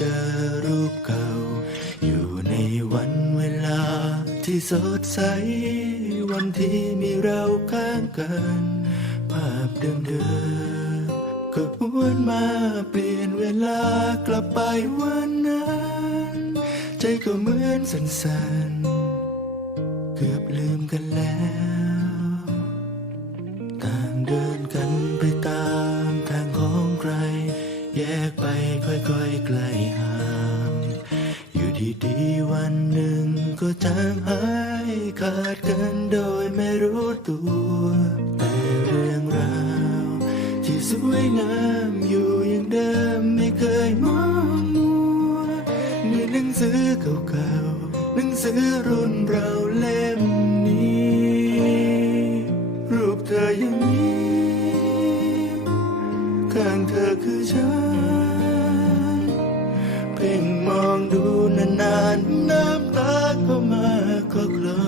จะได้เจอรูปเก่า อยู่ในวันเวลาที่สดใส วันที่มีเราข้างกัน ภาพเดิมๆก็พวนมาเปลี่ยนเวลากลับไปวันนั้น ใจก็เหมือนสั่น เราเล่มนี้ รูปเธอยังมีข้างเธอคือฉัน เพ่งมองดูนานๆน้ำตาก็มาก็คลอ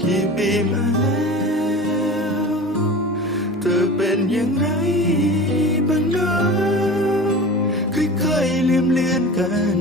กี่ปีมาแล้วเธอเป็นอย่างไรบ้างเนาะค่อยๆเลืมเลือนกัน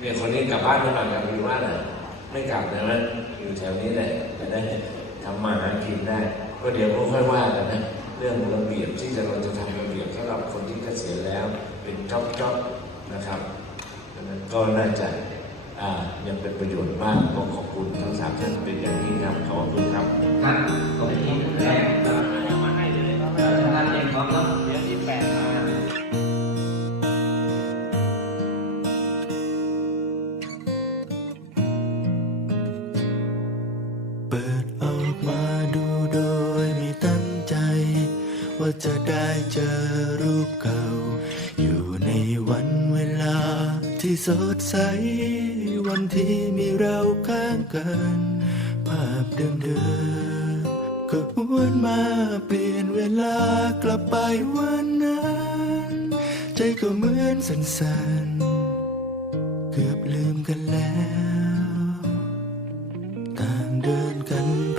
เนี่ยคนนี้กลับบ้านเมื่อไหร่กลับอยู่บ้านอะไม่กลับนะมันอยู่แถวนี้แหละจะได้ทำมาหากินได้ก็เดี๋ยวก็ค่อยว่ากันนะเรื่องระเบียบที่จะเราจะทำระเบียบสำหรับคนที่เกษียณแล้วเป็นจ็อบจ็อบนะครับดังนั้นก็น่าจะยังเป็นประโยชน์มากก็ขอบคุณทั้งสามท่านเป็นอย่างยิ่งครับขอบคุณครับครับขอบคุณแรกครับ จะได้เจอรูปเก่า อยู่ในวันเวลาที่สดใส วันที่มีเราข้างกัน ภาพเดิมๆก็หวนมาเปลี่ยนเวลากลับไปวันนั้น ใจก็เหมือนสั่นๆ เกือบลืมกันแล้ว ต่างเดินกันไป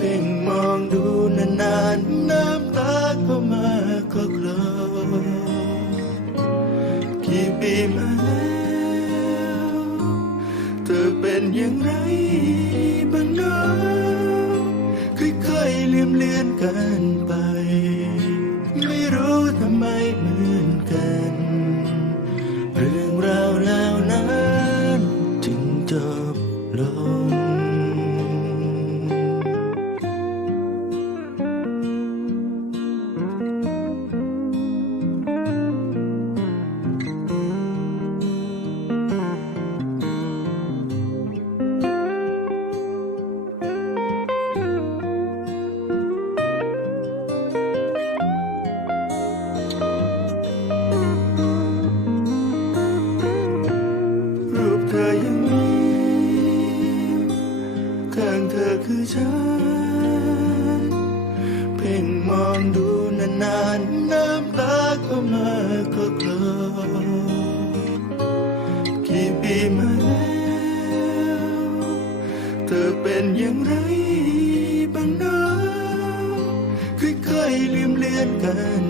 พ่งมองดูนานๆน้ำตาก็มาก็คลอกี่ปีมาแล้วเธอเป็นอย่างไรบ้างเนาะค่อยๆเลืมเลือนกันไป มาแล้วเธอเป็นอย่างไรบ้างนะค่อยๆลืมเลือนกัน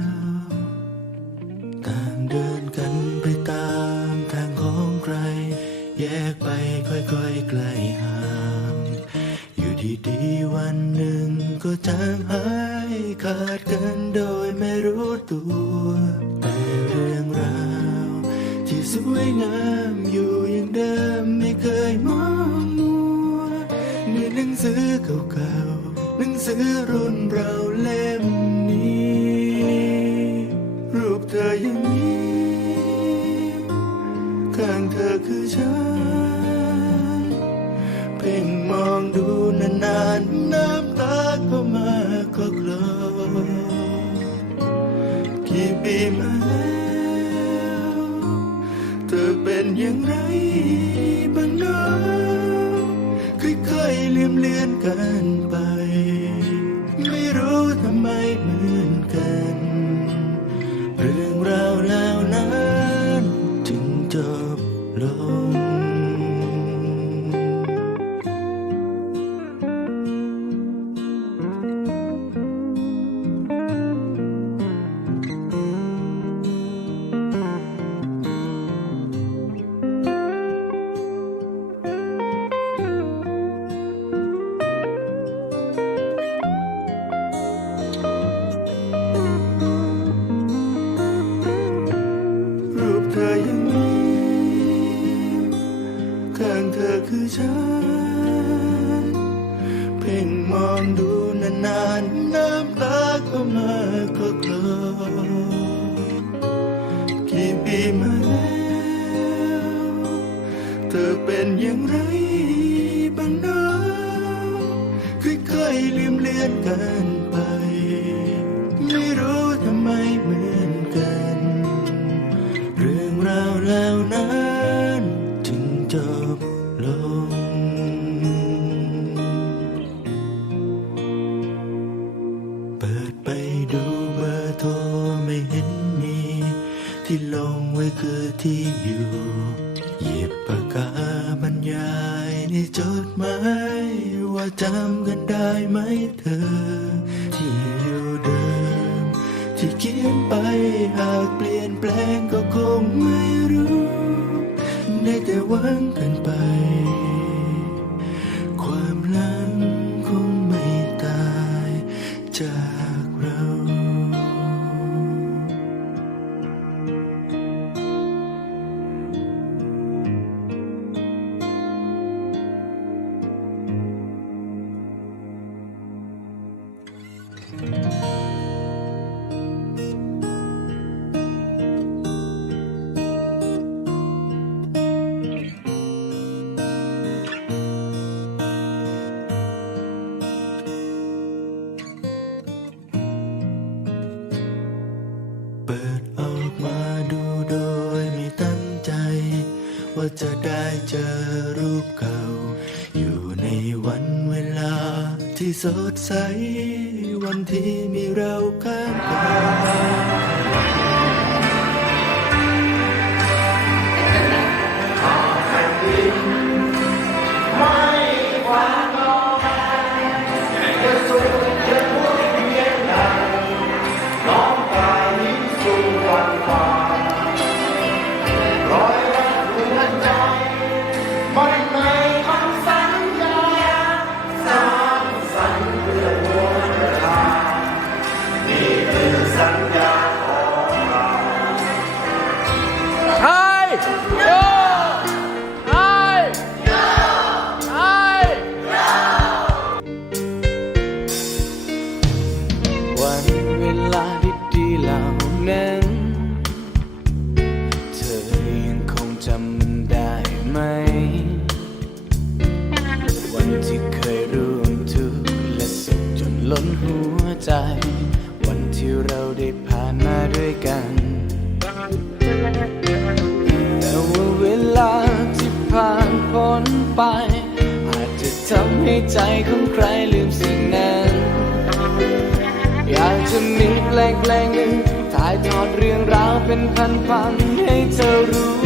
ค่อยๆไกล้ห่างอยู่ดีๆวันหนึ่งก็จางหายขาดกันโดยไม่รู้ตัว แต่เรื่องราวที่สวยงามอยู่อย่างเดิมไม่เคยมองมัวในหนังสือเก่าๆหนังสือรุ่นเรา เลือนกัน มองดูนานๆน้ำตาก็มาก็คลอกี่ปีมาแล้ว เธอเป็นอย่างไรบ้างเนะค่อยๆลืมเลือนกัน ที่อยู่หยิบปากกาบรรยายในจดหมายว่าจำกันได้ไหมเธอ ที่อยู่เดิม ที่เขียนไปหากเปลี่ยนแปลงก็คงไม่รู้ ได้แต่หวังกันไป ว่าจะได้เจอรูปเก่า อยู่ในวันเวลาที่สดใส วันที่มีเราข้างกา ด้วยกัน แต่ว่าเวลาที่ผ่านพ้นไป อาจจะทำให้ใจของใครลืมสิ่งนั้น อยากจะมีแปลงแปลงหนึ่งถ่ายทอดเรื่องราวเป็นพันๆให้เธอรู้